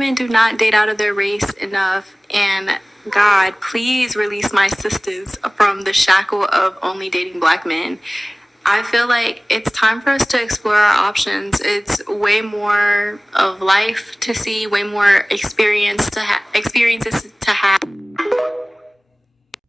women do not date out of their race enough. And God, please release my sisters from the shackle of only dating black men. I feel like it's time for us to explore our options. It's way more of life to see, way more experiences to have.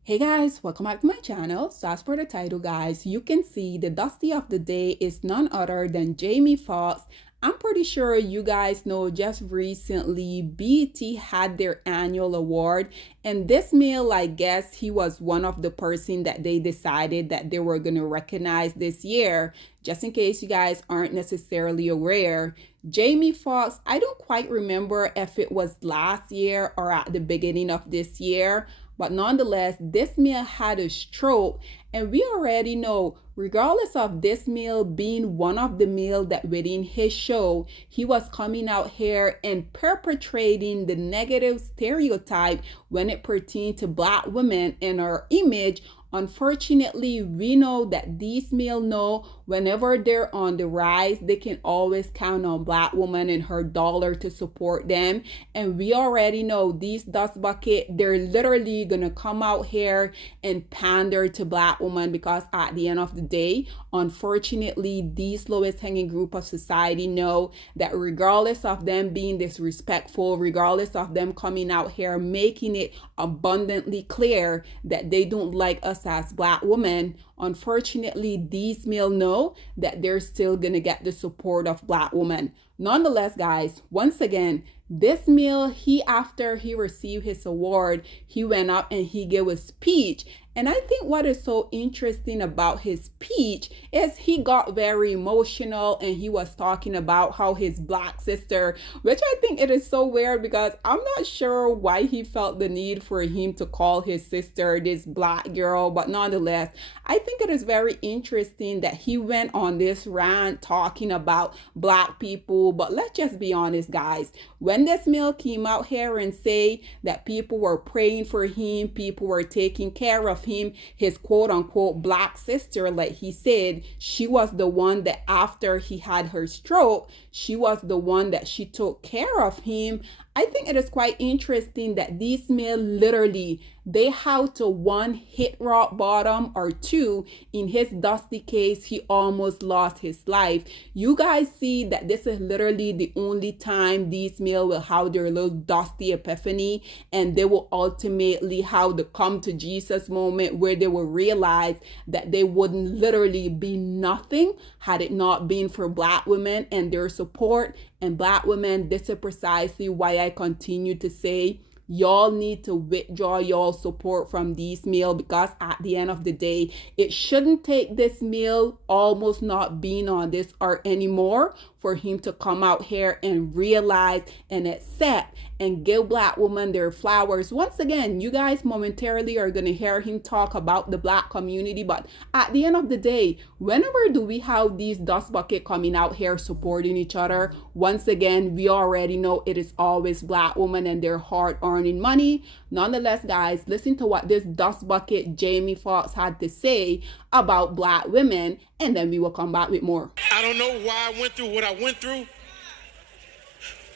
Hey guys, welcome back to my channel. So as per the title guys, you can see the Dusty of the day is none other than Jamie Foxx. I'm pretty sure you guys know just recently BET had their annual award, and this male, I guess he was one of the person that they decided that they were going to recognize this year. Just in case you guys aren't necessarily aware, Jamie Foxx, I don't quite remember if it was last year or at the beginning of this year, but nonetheless, this male had a stroke, and we already know, regardless of this male being one of the male that within his show, he was coming out here and perpetrating the negative stereotype when it pertained to black women and our image. Unfortunately, we know that these male know whenever they're on the rise, they can always count on black woman and her dollar to support them. And we already know these dust bucket, they're literally gonna come out here and pander to black women, because at the end of the day, unfortunately, these lowest hanging group of society know that regardless of them being disrespectful, regardless of them coming out here making it abundantly clear that they don't like us as black women, unfortunately, these male know that they're still gonna get the support of black women. Nonetheless, guys, once again, this male, after he received his award, he went up and he gave a speech. And I think what is so interesting about his speech is he got very emotional, and he was talking about how his black sister, which I think it is so weird because I'm not sure why he felt the need for him to call his sister this black girl, but nonetheless, I think it is very interesting that he went on this rant talking about black people. But let's just be honest, guys, when this male came out here and say that people were praying for him, people were taking care of him, his quote unquote black sister, like he said, she was the one that after he had her stroke, she was the one that she took care of him. I think it is quite interesting that these men literally, they had to one hit rock bottom, or two, in his Dusty case, he almost lost his life. You guys see that this is literally the only time these male will have their little Dusty epiphany, and they will ultimately have the come to Jesus moment where they will realize that they wouldn't literally be nothing had it not been for black women and their support. And black women, this is precisely why I continue to say y'all need to withdraw y'all support from these male, because at the end of the day, it shouldn't take this male almost not being on this art anymore for him to come out here and realize and accept and give black women their flowers. Once again, you guys momentarily are going to hear him talk about the black community, but at the end of the day, whenever do we have these dust bucket coming out here supporting each other, once again, we already know it is always black women and their hard earning money. Nonetheless, guys, listen to what this dust bucket Jamie Foxx had to say about black women, and then we will come back with more. I don't know why I went through what I went through,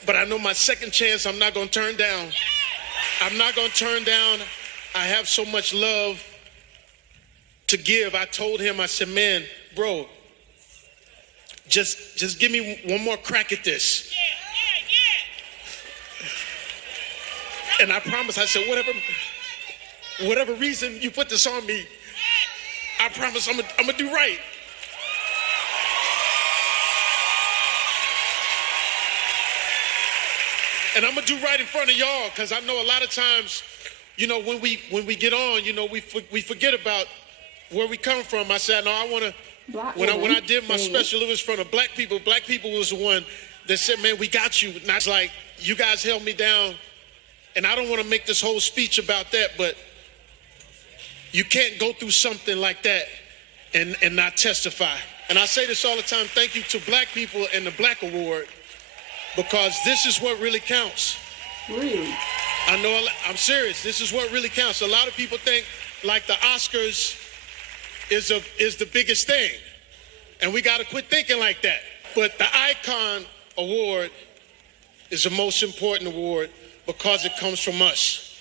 but I know my second chance I'm not going to turn down. I'm not going to turn down. I have so much love to give. I told him, I said, man, bro, just give me one more crack at this. And I promise, I said, whatever reason you put this on me, I promise I'm gonna do right. And I'm gonna do right in front of y'all, because I know a lot of times, you know, when we get on, you know, we forget about where we come from. I said, no, I want to. When I did my special, it was from the black people. Black people was the one that said, man, we got you. And I was like, you guys held me down. And I don't want to make this whole speech about that, but you can't go through something like that and not testify. And I say this all the time, thank you to black people and the Black Award, because this is what really counts. Really? I know, I'm serious. This is what really counts. A lot of people think like the Oscars is the biggest thing. And we got to quit thinking like that. But the Icon Award is the most important award because it comes from us.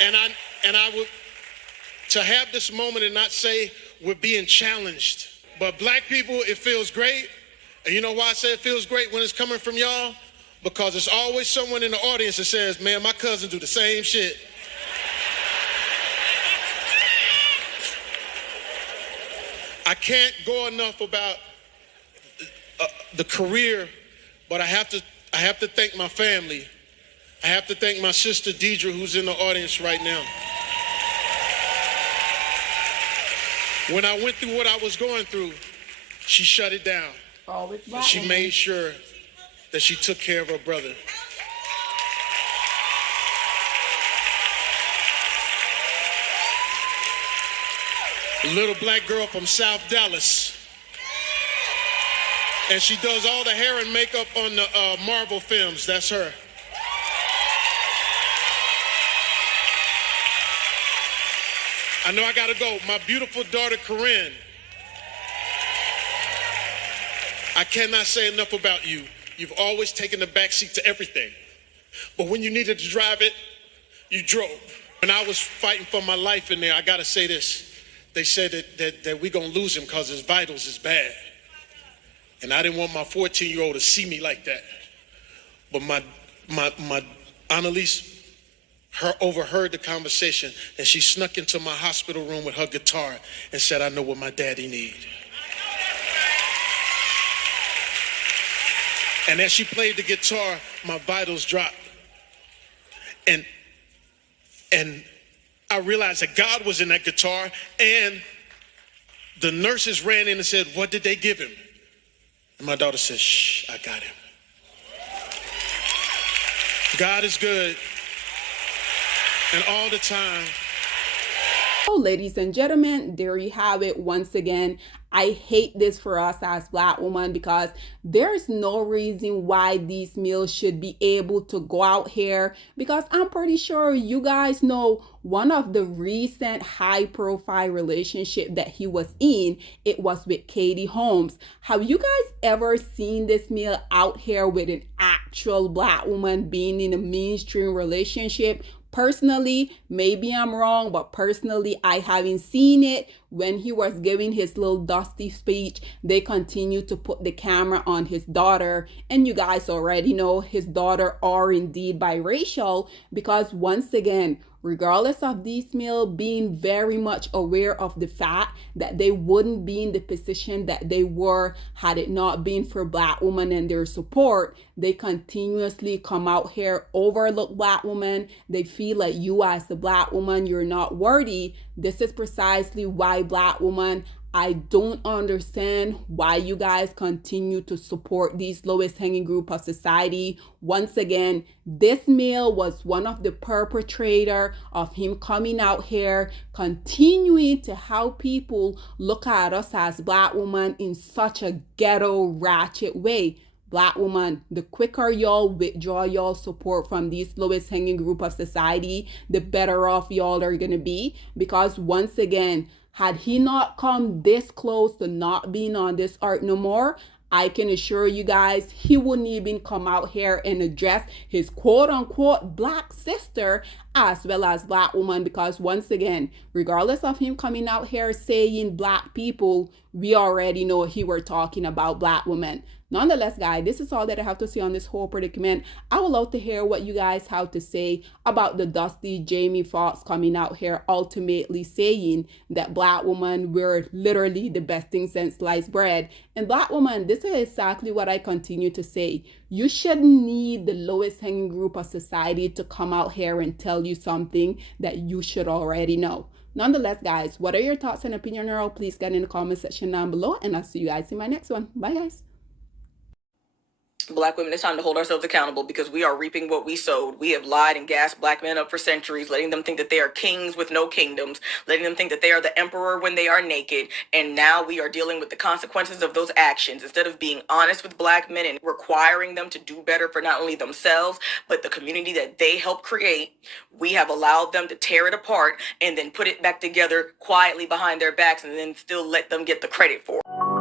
And I would, to have this moment and not say we're being challenged, but black people, it feels great. And you know why I say it feels great when it's coming from y'all? Because there's always someone in the audience that says, man, my cousin do the same shit. I can't go enough about the career, but I have to thank my family. I have to thank my sister Deidre, who's in the audience right now. When I went through what I was going through, she shut it down. Always black. She made sure that she took care of her brother. A little black girl from South Dallas. And she does all the hair and makeup on the Marvel films. That's her. I know I gotta go. My beautiful daughter, Corinne. I cannot say enough about you. You've always taken the back seat to everything. But when you needed to drive it, you drove. When I was fighting for my life in there, I gotta say this. They said that we're gonna lose him because his vitals is bad. And I didn't want my 14-year-old to see me like that. But my Annalise overheard the conversation, and she snuck into my hospital room with her guitar and said, I know what my daddy needs. And as she played the guitar, my vitals dropped. And I realized that God was in that guitar, and the nurses ran in and said, what did they give him? And my daughter said, shh, I got him. God is good. And all the time. Oh, ladies and gentlemen, there you have it once again. I hate this for us as black women because there's no reason why these males should be able to go out here, because I'm pretty sure you guys know one of the recent high profile relationship that he was in, it was with Katie Holmes. Have you guys ever seen this male out here with an actual black woman being in a mainstream relationship? Personally, maybe I'm wrong, but personally, I haven't seen it. When he was giving his little dusty speech, they continued to put the camera on his daughter. And you guys already know his daughter are indeed biracial, because once again, regardless of these males being very much aware of the fact that they wouldn't be in the position that they were had it not been for black women and their support, they continuously come out here, overlook black women. They feel like you as a black woman, you're not worthy. This is precisely why black women, I don't understand why you guys continue to support these lowest hanging group of society. Once again, this male was one of the perpetrator of him coming out here, continuing to how people look at us as black women in such a ghetto, ratchet way. Black woman, the quicker y'all withdraw y'all support from these lowest hanging group of society, the better off y'all are gonna be. Because once again, had he not come this close to not being on this earth no more, I can assure you guys, he wouldn't even come out here and address his quote unquote black sister as well as black woman. Because once again, regardless of him coming out here saying black people, we already know he were talking about black women. Nonetheless, guys, this is all that I have to say on this whole predicament. I would love to hear what you guys have to say about the dusty Jamie Foxx coming out here ultimately saying that black women were literally the best thing since sliced bread. And black woman, this is exactly what I continue to say. You shouldn't need the lowest hanging group of society to come out here and tell you something that you should already know. Nonetheless, guys, what are your thoughts and opinion? Please get in the comment section down below, and I'll see you guys in my next one. Bye, guys. Black women, it's time to hold ourselves accountable because we are reaping what we sowed. We have lied and gassed black men up for centuries, letting them think that they are kings with no kingdoms, letting them think that they are the emperor when they are naked. And now we are dealing with the consequences of those actions. Instead of being honest with black men and requiring them to do better for not only themselves, but the community that they helped create, we have allowed them to tear it apart and then put it back together quietly behind their backs and then still let them get the credit for it.